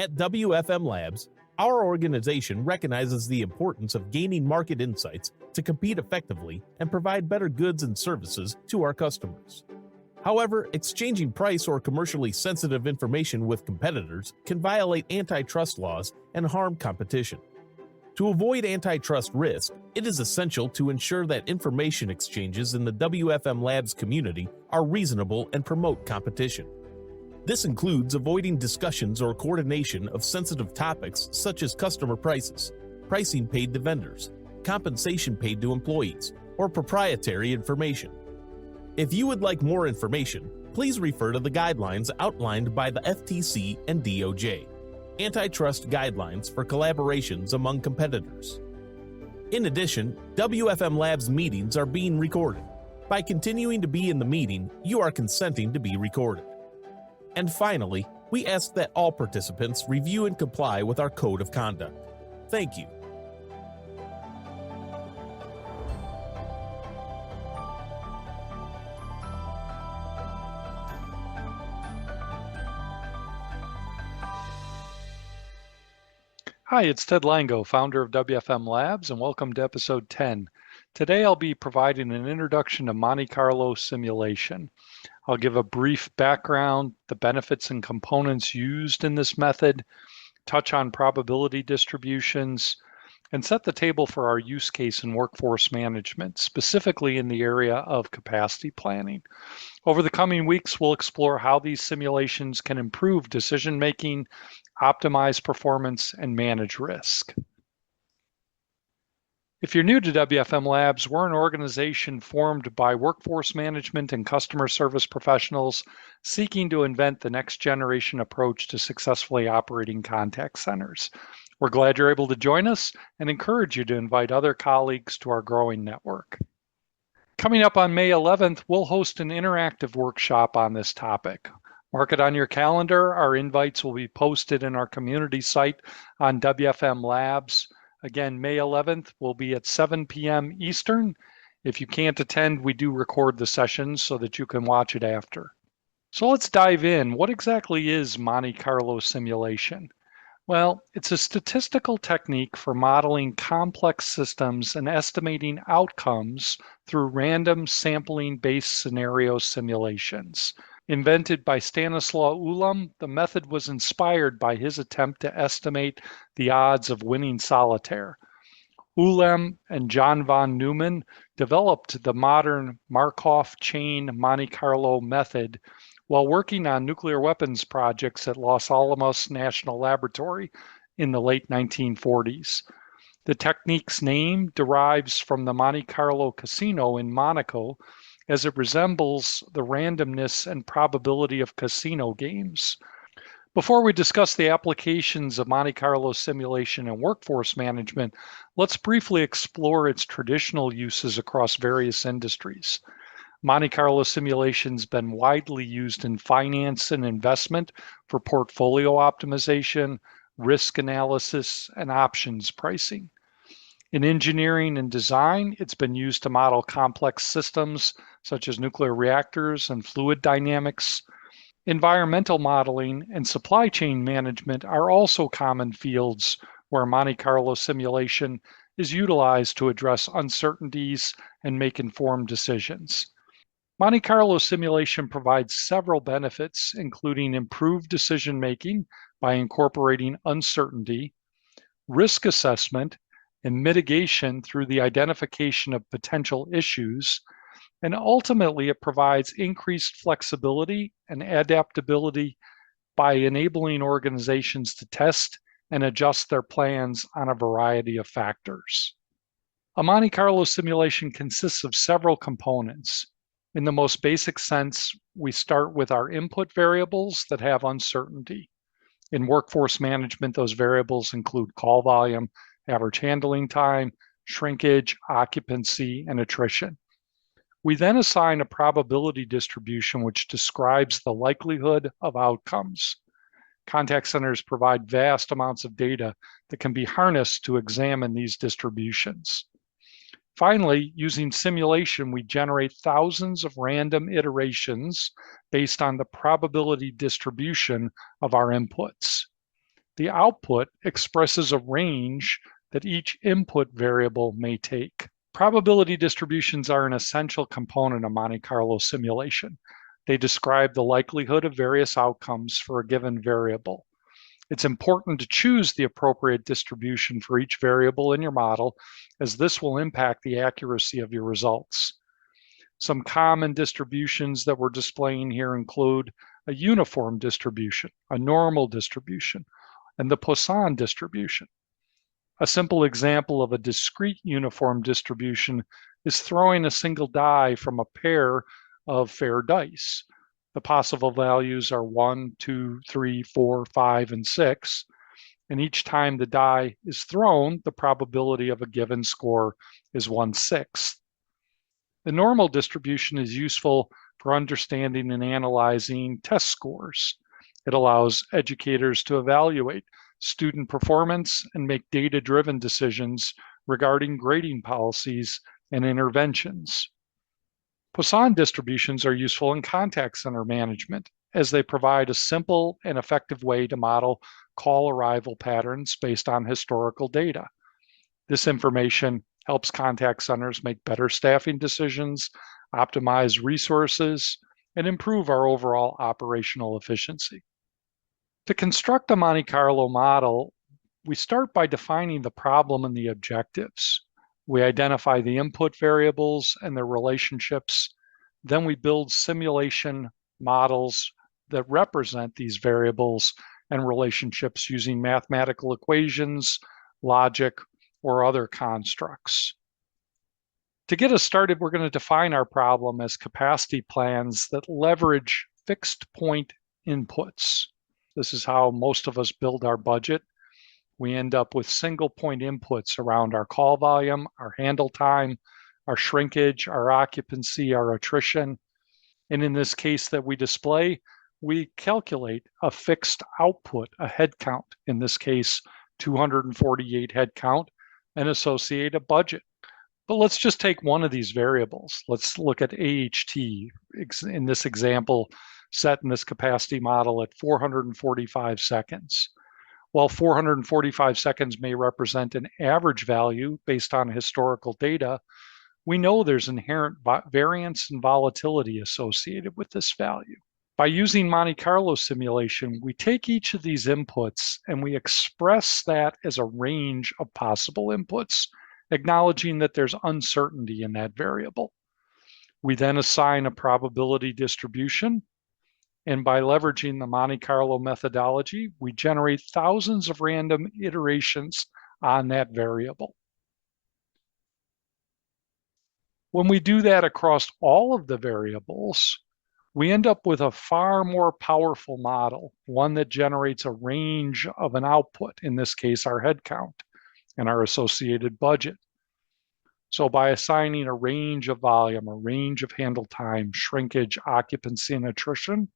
At WFM Labs, our organization recognizes the importance of gaining market insights to compete effectively and provide better goods and services to our customers. However, exchanging price or commercially sensitive information with competitors can violate antitrust laws and harm competition. To avoid antitrust risk, it is essential to ensure that information exchanges in the WFM Labs community are reasonable and promote competition. This includes avoiding discussions or coordination of sensitive topics such as customer prices, pricing paid to vendors, compensation paid to employees, or proprietary information. If you would like more information, please refer to the guidelines outlined by the FTC and DOJ, Antitrust Guidelines for Collaborations Among Competitors. In addition, WFM Labs meetings are being recorded. By continuing to be in the meeting, you are consenting to be recorded. And finally, we ask that all participants review and comply with our Code of Conduct. Thank you. Hi, it's Ted Lango, founder of WFM Labs, and welcome to episode 10. Today I'll be providing an introduction to Monte Carlo simulation. I'll give a brief background, the benefits and components used in this method, touch on probability distributions, and set the table for our use case in workforce management, specifically in the area of capacity planning. Over the coming weeks, we'll explore how these simulations can improve decision-making, optimize performance, and manage risk. If you're new to WFM Labs, we're an organization formed by workforce management and customer service professionals seeking to invent the next generation approach to successfully operating contact centers. We're glad you're able to join us and encourage you to invite other colleagues to our growing network. Coming up on May 11th, we'll host an interactive workshop on this topic. Mark it on your calendar. Our invites will be posted in our community site on WFM Labs. Again, May 11th will be at 7 p.m. Eastern. If you can't attend, we do record the sessions so that you can watch it after. So let's dive in. What exactly is Monte Carlo simulation? Well, it's a statistical technique for modeling complex systems and estimating outcomes through random sampling-based scenario simulations. Invented by Stanislaw Ulam, the method was inspired by his attempt to estimate the odds of winning solitaire. Ulam and John von Neumann developed the modern Markov chain Monte Carlo method while working on nuclear weapons projects at Los Alamos National Laboratory in the late 1940s. The technique's name derives from the Monte Carlo Casino in Monaco, as it resembles the randomness and probability of casino games. Before we discuss the applications of Monte Carlo simulation and workforce management, let's briefly explore its traditional uses across various industries. Monte Carlo simulation has been widely used in finance and investment for portfolio optimization, risk analysis, and options pricing. In engineering and design, it's been used to model complex systems such as nuclear reactors and fluid dynamics. Environmental modeling and supply chain management are also common fields where Monte Carlo simulation is utilized to address uncertainties and make informed decisions. Monte Carlo simulation provides several benefits, including improved decision-making by incorporating uncertainty, risk assessment, and mitigation through the identification of potential issues, and ultimately it provides increased flexibility and adaptability by enabling organizations to test and adjust their plans on a variety of factors. A Monte Carlo simulation consists of several components. In the most basic sense, we start with our input variables that have uncertainty. In workforce management, those variables include call volume, average handling time, shrinkage, occupancy, and attrition. We then assign a probability distribution which describes the likelihood of outcomes. Contact centers provide vast amounts of data that can be harnessed to examine these distributions. Finally, using simulation, we generate thousands of random iterations based on the probability distribution of our inputs. The output expresses a range that each input variable may take. Probability distributions are an essential component of Monte Carlo simulation. They describe the likelihood of various outcomes for a given variable. It's important to choose the appropriate distribution for each variable in your model, as this will impact the accuracy of your results. Some common distributions that we're displaying here include a uniform distribution, a normal distribution, and the Poisson distribution. A simple example of a discrete uniform distribution is throwing a single die from a pair of fair dice. The possible values are 1, 2, 3, 4, 5, and 6. And each time the die is thrown, the probability of a given score is 1/6. The normal distribution is useful for understanding and analyzing test scores. It allows educators to evaluate student performance and make data-driven decisions regarding grading policies and interventions. Poisson distributions are useful in contact center management, as they provide a simple and effective way to model call arrival patterns based on historical data. This information helps contact centers make better staffing decisions, optimize resources, and improve our overall operational efficiency. To construct a Monte Carlo model, we start by defining the problem and the objectives. We identify the input variables and their relationships. Then we build simulation models that represent these variables and relationships using mathematical equations, logic, or other constructs. To get us started, we're going to define our problem as capacity plans that leverage fixed point inputs. This is how most of us build our budget. We end up with single point inputs around our call volume, our handle time, our shrinkage, our occupancy, our attrition. And in this case that we display, we calculate a fixed output, a head count, in this case, 248 head count, and associate a budget. But let's just take one of these variables. Let's look at AHT in this example, set in this capacity model at 445 seconds. While 445 seconds may represent an average value based on historical data, we know there's inherent variance and volatility associated with this value. By using Monte Carlo simulation, we take each of these inputs and we express that as a range of possible inputs, acknowledging that there's uncertainty in that variable. We then assign a probability distribution, and by leveraging the Monte Carlo methodology, we generate thousands of random iterations on that variable. When we do that across all of the variables, we end up with a far more powerful model, one that generates a range of an output, in this case, our head count and our associated budget. So by assigning a range of volume, a range of handle time, shrinkage, occupancy, and attrition,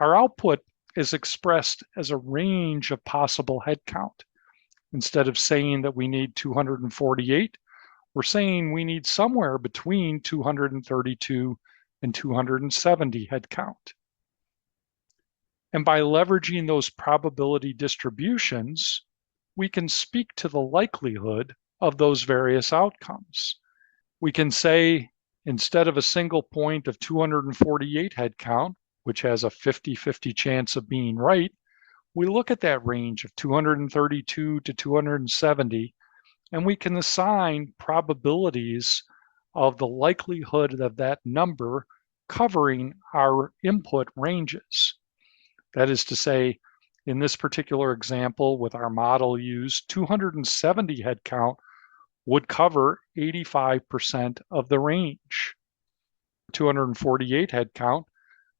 our output is expressed as a range of possible head count. Instead of saying that we need 248, we're saying we need somewhere between 232 and 270 head count. And by leveraging those probability distributions, we can speak to the likelihood of those various outcomes. We can say, instead of a single point of 248 head count, which has a 50-50 chance of being right, we look at that range of 232 to 270, and we can assign probabilities of the likelihood of that number covering our input ranges. That is to say, in this particular example, with our model used, 270 head count would cover 85% of the range. 248 head count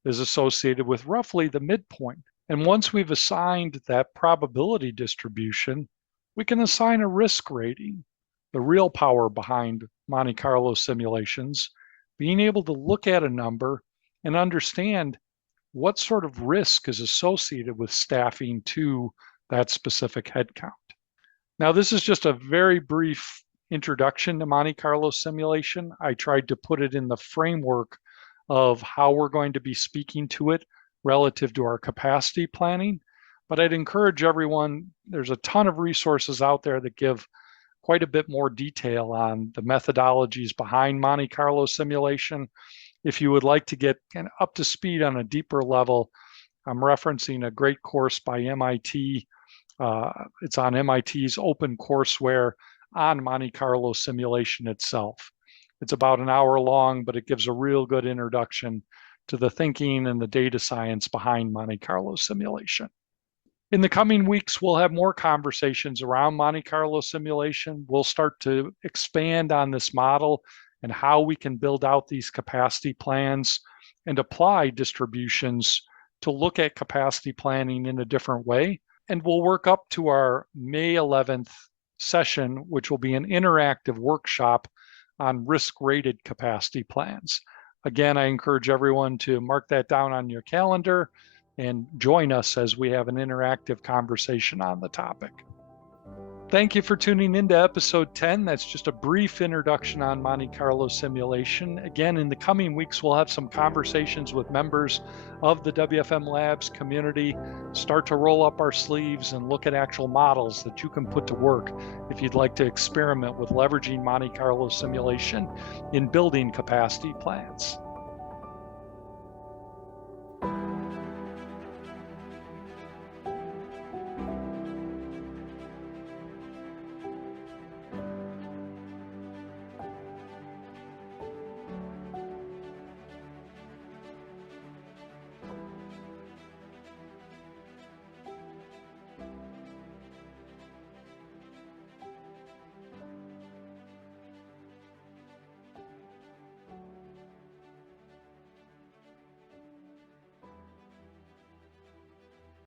is associated with roughly the midpoint. And once we've assigned that probability distribution, we can assign a risk rating, the real power behind Monte Carlo simulations, being able to look at a number and understand what sort of risk is associated with staffing to that specific head count. Now, this is just a very brief introduction to Monte Carlo simulation. I tried to put it in the framework of how we're going to be speaking to it relative to our capacity planning. But I'd encourage everyone, there's a ton of resources out there that give quite a bit more detail on the methodologies behind Monte Carlo simulation. If you would like to get kind of up to speed on a deeper level, I'm referencing a great course by MIT. It's on MIT's open courseware on Monte Carlo simulation itself. It's about an hour long, but it gives a real good introduction to the thinking and the data science behind Monte Carlo simulation. In the coming weeks, we'll have more conversations around Monte Carlo simulation. We'll start to expand on this model and how we can build out these capacity plans and apply distributions to look at capacity planning in a different way. And we'll work up to our May 11th session, which will be an interactive workshop on risk-rated capacity plans. Again, I encourage everyone to mark that down on your calendar and join us as we have an interactive conversation on the topic. Thank you for tuning into episode 10. That's just a brief introduction on Monte Carlo simulation. Again, in the coming weeks, we'll have some conversations with members of the WFM Labs community, start to roll up our sleeves and look at actual models that you can put to work if you'd like to experiment with leveraging Monte Carlo simulation in building capacity plans.